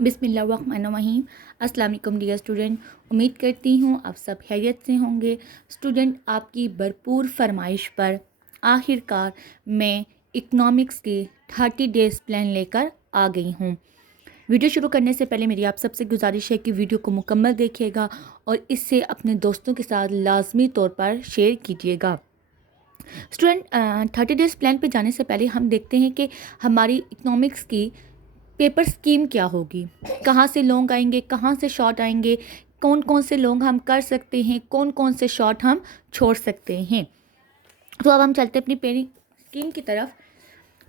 बिस्मिल्लाहिर्रहमानिर्रहीम। अस्सलाम वालेकुम डियर स्टूडेंट, उम्मीद करती हूँ आप सब खैरियत से होंगे। स्टूडेंट, आपकी भरपूर फरमाइश पर आखिरकार मैं इकनॉमिक्स के 30 डेज़ प्लान लेकर आ गई हूँ। वीडियो शुरू करने से पहले मेरी आप सबसे गुजारिश है कि वीडियो को मुकम्मल देखिएगा और इससे अपने दोस्तों के साथ लाजमी तौर पर शेयर कीजिएगा। स्टूडेंट, 30 डेज़ प्लान पे जाने से पहले हम देखते हैं कि हमारी इकनॉमिक्स की पेपर स्कीम क्या होगी, कहाँ से लॉन्ग आएंगे, कहाँ से शॉर्ट आएंगे, कौन कौन से लॉन्ग हम कर सकते हैं, कौन कौन से शॉर्ट हम छोड़ सकते हैं। तो अब हम चलते हैं अपनी पेरिंग स्कीम की तरफ।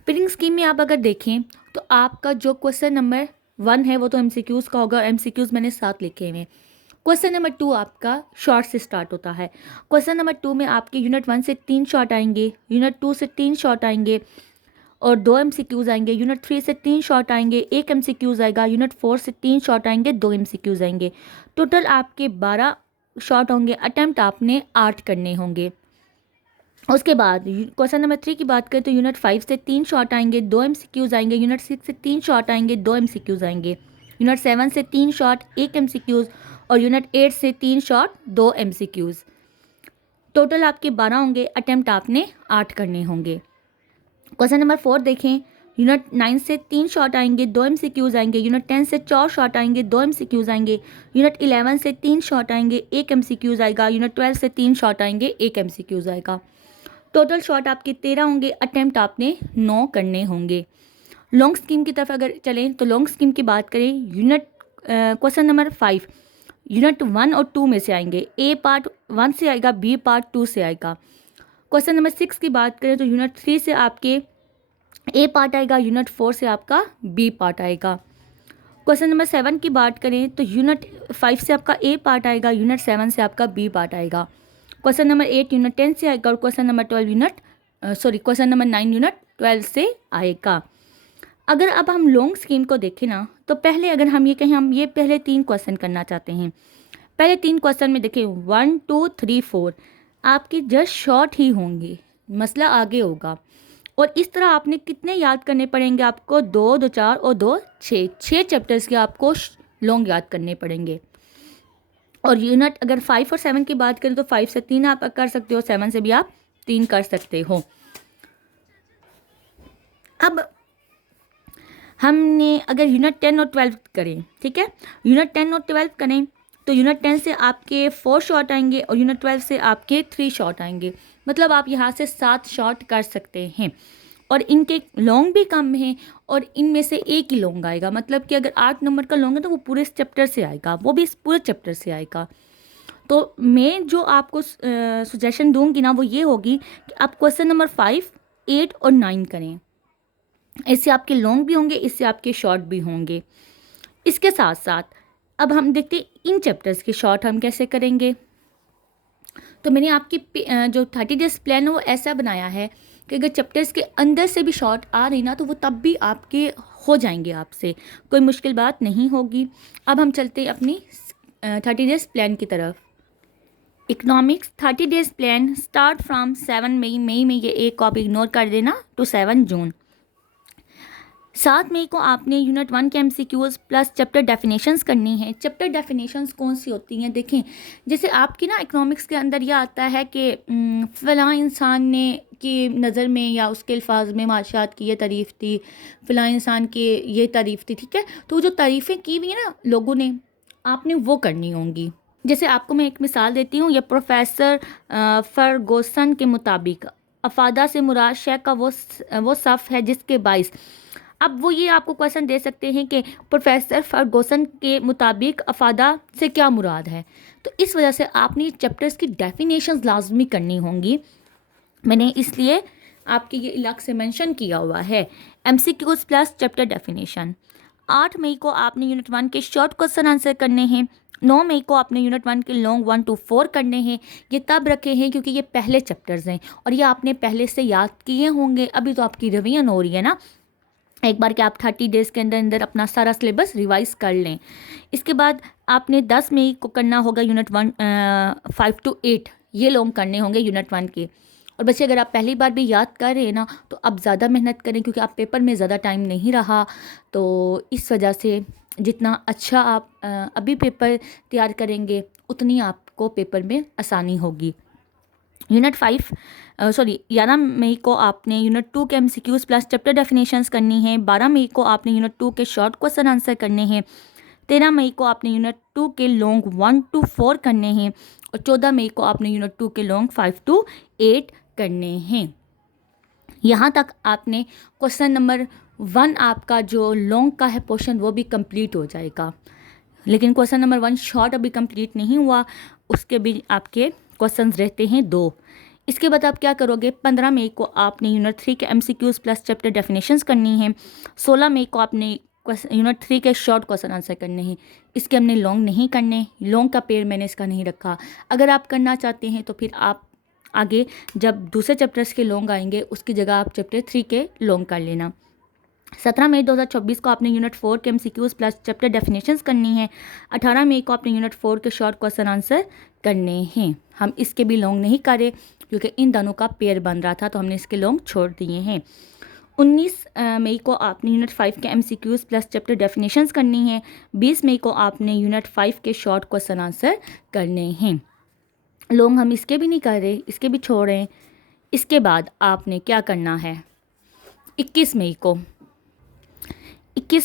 पेरिंग स्कीम में आप अगर देखें तो आपका जो क्वेश्चन नंबर 1 है वो तो एमसीक्यूज़ का होगा। एमसीक्यूज़ मैंने 7 लिखे हुए हैं। क्वेश्चन नंबर 2 आपका शॉर्ट से स्टार्ट होता है। क्वेश्चन नंबर 2 में आपके यूनिट 1 से 3 शॉर्ट आएंगे, यूनिट 2 से 3 शॉर्ट आएंगे और 2 एमसीक्यूज़ आएंगे। यूनिट 3 से 3 शॉर्ट आएंगे, 1 एमसीक्यूज़ आएगा। यूनिट 4 से 3 शॉर्ट आएंगे, 2 एमसीक्यूज़ आएंगे। टोटल आपके 12 शॉर्ट होंगे। अटैम्प्ट आपने 8 करने होंगे। उसके बाद क्वेश्चन नंबर 3 की बात करें तो यूनिट 5 से 3 शॉर्ट आएंगे, 2 एमसीक्यूज़ आएंगे। यूनिट 6 से 3 शॉर्ट आएंगे, 2 एमसीक्यूज़ आएंगे। यूनिट 7 से 3 शॉर्ट, 1 एमसीक्यूज़ और यूनिट 8 से 3 शॉर्ट, 2 एमसीक्यूज़। टोटल आपके 12 होंगे। अटैम्प्ट आपने 8 करने होंगे। क्वेश्चन नंबर 4 देखें। यूनिट 9 से 3 शॉर्ट आएंगे, 2 एमसीक्यूज़ आएंगे। यूनिट 10 से 4 शॉर्ट आएंगे, 2 एमसीक्यूज़ आएंगे। यूनिट 11 से 3 शॉर्ट आएंगे, 1 एमसीक्यूज़ आएगा। यूनिट 12 से 3 शॉर्ट आएंगे, 1 एमसीक्यूज़ आएगा। टोटल शॉर्ट आपके 13 होंगे। अटैम्प्ट आपने 9 करने होंगे। लॉन्ग स्कीम की तरफ अगर चलें तो लॉन्ग स्कीम की बात करें, यूनिट क्वेश्चन नंबर 5 यूनिट 1 और 2 में से आएंगे। ए पार्ट 1 से आएगा, बी पार्ट 2 से आएगा। क्वेश्चन नंबर 6 की बात करें तो यूनिट 3 से आपके ए पार्ट आएगा, यूनिट 4 से आपका बी पार्ट आएगा। क्वेश्चन नंबर 7 की बात करें तो यूनिट 5 से आपका ए पार्ट आएगा, यूनिट 7 से आपका बी पार्ट आएगा। क्वेश्चन नंबर 8 यूनिट 10 से आएगा और क्वेश्चन नंबर 9 यूनिट 12 से आएगा। अगर अब हम लॉन्ग स्कीम को देखें ना, तो पहले अगर हम ये कहें हम ये पहले 3 क्वेश्चन करना चाहते हैं। पहले 3 क्वेश्चन में देखें 1 2 3 4 आपके जस्ट शॉर्ट ही होंगे, मसला आगे होगा। और इस तरह आपने कितने याद करने पड़ेंगे आपको, 2 2 4 और 2 6 चैप्टर्स के आपको लॉन्ग याद करने पड़ेंगे। और यूनिट अगर 5 और 7 की बात करें तो 5 से 3 आप कर सकते हो, 7 से भी आप 3 कर सकते हो। अब हमने अगर यूनिट 10 और 12 करें, ठीक है, यूनिट 10 और 12 करें तो यूनिट 10 से आपके 4 शॉर्ट आएंगे और यूनिट 12 से आपके 3 शॉर्ट आएंगे। मतलब आप यहाँ से 7 शॉर्ट कर सकते हैं और इनके लॉन्ग भी कम हैं और इनमें से एक ही लॉन्ग आएगा। मतलब कि अगर 8 नंबर का लॉन्ग है तो वो पूरे चैप्टर से आएगा, वो भी इस पूरे चैप्टर से आएगा। तो मैं जो आपको सजेशन दूंगी ना वो ये होगी कि आप क्वेश्चन नंबर 5, 8 और 9 करें। इससे आपके लॉन्ग भी होंगे, इससे आपके शॉर्ट भी होंगे। इसके साथ साथ अब हम देखते हैं इन चैप्टर्स के शॉर्ट हम कैसे करेंगे। तो मैंने आपकी जो 30 डेज प्लान है वो ऐसा बनाया है कि अगर चैप्टर्स के अंदर से भी शॉर्ट आ रही ना तो वो तब भी आपके हो जाएंगे, आपसे कोई मुश्किल बात नहीं होगी। अब हम चलते हैं अपनी 30 डेज प्लान की तरफ। Economics 30 days plan start from 7 मई में ये एक कॉपी इग्नोर कर देना टू 7 जून। 7 मई को आपने यूनिट 1 के एमसीक्यूज़ प्लस चैप्टर डेफिनेशंस करनी है। चैप्टर डेफिनेशंस कौन सी होती हैं, देखें जैसे आपकी ना इकोनॉमिक्स के अंदर यह आता है कि फ़लाँ इंसान ने की नज़र में या उसके अल्फाज में माशात की ये तारीफ़ थी, फ़लाँ इंसान की ये तारीफ़ थी, ठीक है। तो जो तारीफ़ें की हुई हैं ना लोगों ने, आपने वो करनी होंगी। जैसे आपको मैं एक मिसाल देती हूँ। ये प्रोफेसर फर्गोसन के मुताबिक अफादा से मुराद शेख का वो सफ़ है जिसके 22। अब वो ये आपको क्वेश्चन दे सकते हैं कि प्रोफेसर फर्गोसन के मुताबिक अफादा से क्या मुराद है। तो इस वजह से आपने चैप्टर्स की डेफिनेशंस लाजमी करनी होंगी। मैंने इसलिए आपके ये अलग से मेंशन किया हुआ है, एमसीक्यूज़ प्लस चैप्टर डेफिनेशन। 8 मई को आपने यूनिट 1 के शॉर्ट क्वेश्चन आंसर करने हैं। 9 मई को आपने यूनिट 1 के लॉन्ग 1 to 4 करने हैं। ये तब रखे हैं क्योंकि ये पहले चैप्टर्स हैं और ये आपने पहले से याद किए होंगे। अभी तो आपकी रिवीजन हो रही है ना, एक बार कि आप 30 डेज़ के अंदर अंदर अपना सारा सिलेबस रिवाइज कर लें। इसके बाद आपने 10 मई को करना होगा यूनिट 1 5 to 8, ये लॉन्ग करने होंगे यूनिट 1 के। और बच्चे अगर आप पहली बार भी याद कर रहे हैं ना तो अब ज़्यादा मेहनत करें क्योंकि आप पेपर में ज़्यादा टाइम नहीं रहा, तो इस वजह से जितना अच्छा आप अभी पेपर तैयार करेंगे उतनी आपको पेपर में आसानी होगी। यूनिट 11 मई को आपने यूनिट 2 के MCQs प्लस चैप्टर डेफिनेशंस करनी है। 12 मई को आपने यूनिट 2 के शॉर्ट क्वेश्चन आंसर करने हैं। 13 मई को आपने यूनिट 2 के लॉन्ग 1 to 4 करने हैं और 14 मई को आपने यूनिट 2 के लॉन्ग 5 to 8 करने हैं। यहाँ तक आपने क्वेश्चन नंबर 1 आपका जो लॉन्ग का है पोर्शन वो भी कंप्लीट हो जाएगा, लेकिन क्वेश्चन नंबर 1 शॉर्ट अभी कंप्लीट नहीं हुआ, उसके भी आपके क्वेश्चंस रहते हैं 2। इसके बाद आप क्या करोगे, 15 मई को आपने यूनिट 3 के MCQs प्लस चैप्टर डेफिनेशंस करनी है। 16 मई को आपने यूनिट 3 के शॉर्ट क्वेश्चन आंसर करने हैं। इसके हमने लॉन्ग नहीं करने, लॉन्ग का पेड़ मैंने इसका नहीं रखा। अगर आप करना चाहते हैं तो फिर आप आगे जब दूसरे चैप्टर्स के लॉन्ग आएंगे उसकी जगह आप चैप्टर 3 के लॉन्ग कर लेना। 17 मई 2024 को आपने यूनिट 4 के MCQs प्लस चैप्टर डेफिनेशंस करनी है। 18 मई को आपने यूनिट 4 के शॉर्ट क्वेश्चन आंसर करने हैं। हम इसके भी लॉन्ग नहीं करे क्योंकि इन दोनों का पेयर बन रहा था तो हमने इसके लॉन्ग छोड़ दिए हैं। 19 मई को आपने यूनिट 5 के MCQs प्लस चैप्टर डेफिनेशंस करनी है। 20 मई को आपने यूनिट 5 के शॉर्ट क्वेश्चन आंसर करने हैं। लॉन्ग हम इसके भी नहीं कर रहे, इसके भी छोड़ रहे हैं। इसके बाद आपने क्या करना है, 21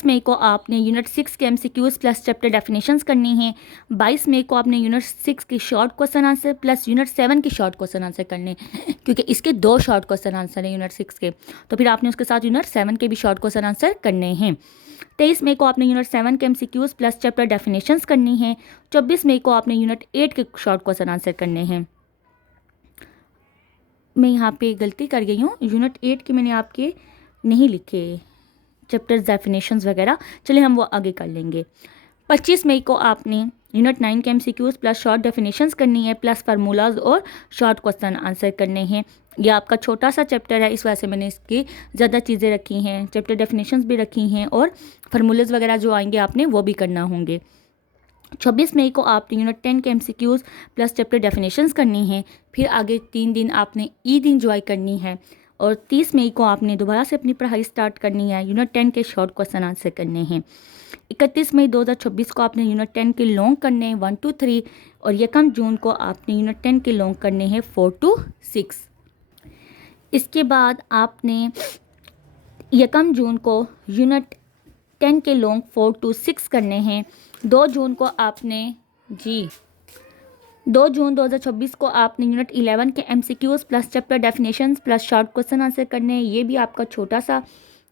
मई को आपने यूनिट 6 के MCQs प्लस चैप्टर डेफिनेशंस करनी है। 22 मई को आपने यूनिट 6 की short question answer plus unit 7 की शॉर्ट क्वेश्चन आंसर करने हैं, क्योंकि इसके 2 शॉर्ट क्वेश्चन आंसर हैं यूनिट 6 के, तो फिर आपने उसके साथ यूनिट 7 के भी शॉर्ट क्वेश्चन आंसर करने हैं। 23 मई को आपने यूनिट 7 के MCQs प्लस चैप्टर डेफिनेशंस करनी है। 24 मई को आपने यूनिट 8 के शॉर्ट क्वेश्चन आंसर करने हैं। मैं यहाँ पे गलती कर गई हूँ, यूनिट 8 के मैंने आपके नहीं लिखे चैप्टर्स डेफिनेशंस वगैरह, चलिए हम वो आगे कर लेंगे। 25 मई को आपने यूनिट 9 के MCQs प्लस शॉर्ट डेफिनेशंस करनी है, प्लस फार्मूलाज और शॉर्ट क्वेश्चन आंसर करने हैं। यह आपका छोटा सा चैप्टर है, इस वजह से मैंने इसकी ज़्यादा चीज़ें रखी हैं, चैप्टर डेफिनेशंस भी रखी हैं और फार्मूलाज वगैरह जो आएंगे आपने वो भी करना होंगे। 26 मई को आपने यूनिट 10 के MCQs प्लस चैप्टर डेफिनेशंस करनी है। फिर आगे 3 दिन आपने ईद इंजॉय करनी है और 30 मई को आपने दोबारा से अपनी पढ़ाई स्टार्ट करनी है, यूनिट 10 के शॉर्ट क्वेश्चन आंसर करने हैं। 31 मई 2026 को आपने यूनिट 10 के लॉन्ग करने हैं 1 to 3 और 1 जून को आपने यूनिट 10 के लॉन्ग करने हैं 4 to 6। इसके बाद आपने 1 जून को यूनिट 10 के लॉन्ग 4 to 6 करने हैं। 2 जून को आपने 2 जून 2026 को आपने यूनिट 11 के MCQs plus chapter definitions plus short question answer करने हैं। ये भी आपका छोटा सा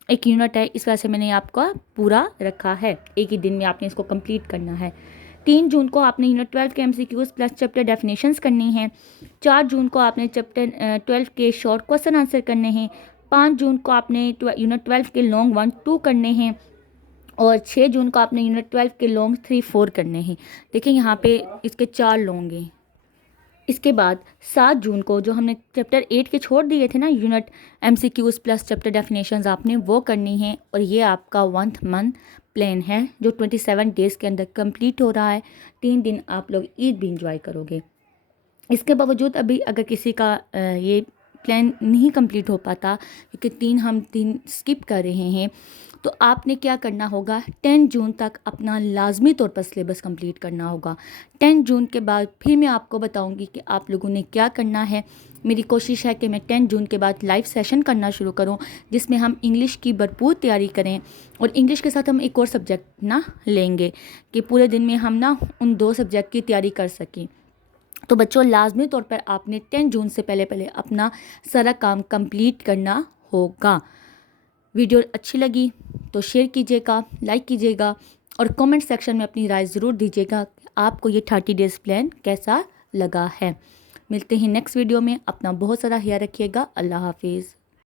एक यूनिट है, इस वजह से मैंने आपका पूरा रखा है, एक ही दिन में आपने इसको कंप्लीट करना है। 3 जून को आपने यूनिट 12 के MCQs प्लस चैप्टर डेफिनेशंस करनी है। 4 जून को आपने चैप्टर 12 के शॉर्ट क्वेश्चन आंसर करने हैं। 5 जून को आपने यूनिट 12 के लॉन्ग 1 2 करने हैं और 6 जून को आपने यूनिट 12 के लॉन्ग 3 4 करने हैं। देखिए यहाँ पे इसके 4 लॉन्ग हैं। इसके बाद 7 जून को जो हमने चैप्टर 8 के छोड़ दिए थे ना unit MCQs plus chapter definitions, आपने वो करनी है और ये आपका 1 मंथ प्लान है जो 27 डेज़ के अंदर कंप्लीट हो रहा है। 3 दिन आप लोग ईद भी इंजॉय करोगे। इसके बावजूद अभी अगर किसी का ये प्लान नहीं कंप्लीट हो पाता क्योंकि हम 3 स्किप कर रहे हैं, तो आपने क्या करना होगा, 10 जून तक अपना लाजमी तौर पर सिलेबस कंप्लीट करना होगा। 10 जून के बाद फिर मैं आपको बताऊंगी कि आप लोगों ने क्या करना है। मेरी कोशिश है कि मैं 10 जून के बाद लाइव सेशन करना शुरू करूं जिसमें हम इंग्लिश की भरपूर तैयारी करें और इंग्लिश के साथ हम एक और सब्जेक्ट ना लेंगे कि पूरे दिन में हम ना उन 2 सब्जेक्ट की तैयारी कर सकें। तो बच्चों लाजमी तौर पर आपने 10 जून से पहले अपना सारा काम कंप्लीट करना होगा। वीडियो अच्छी लगी तो शेयर कीजिएगा, लाइक कीजिएगा और कमेंट सेक्शन में अपनी राय ज़रूर दीजिएगा कि आपको ये 30 डेज़ प्लान कैसा लगा है। मिलते हैं नेक्स्ट वीडियो में, अपना बहुत सारा ख्याल रखिएगा। अल्लाह हाफिज़।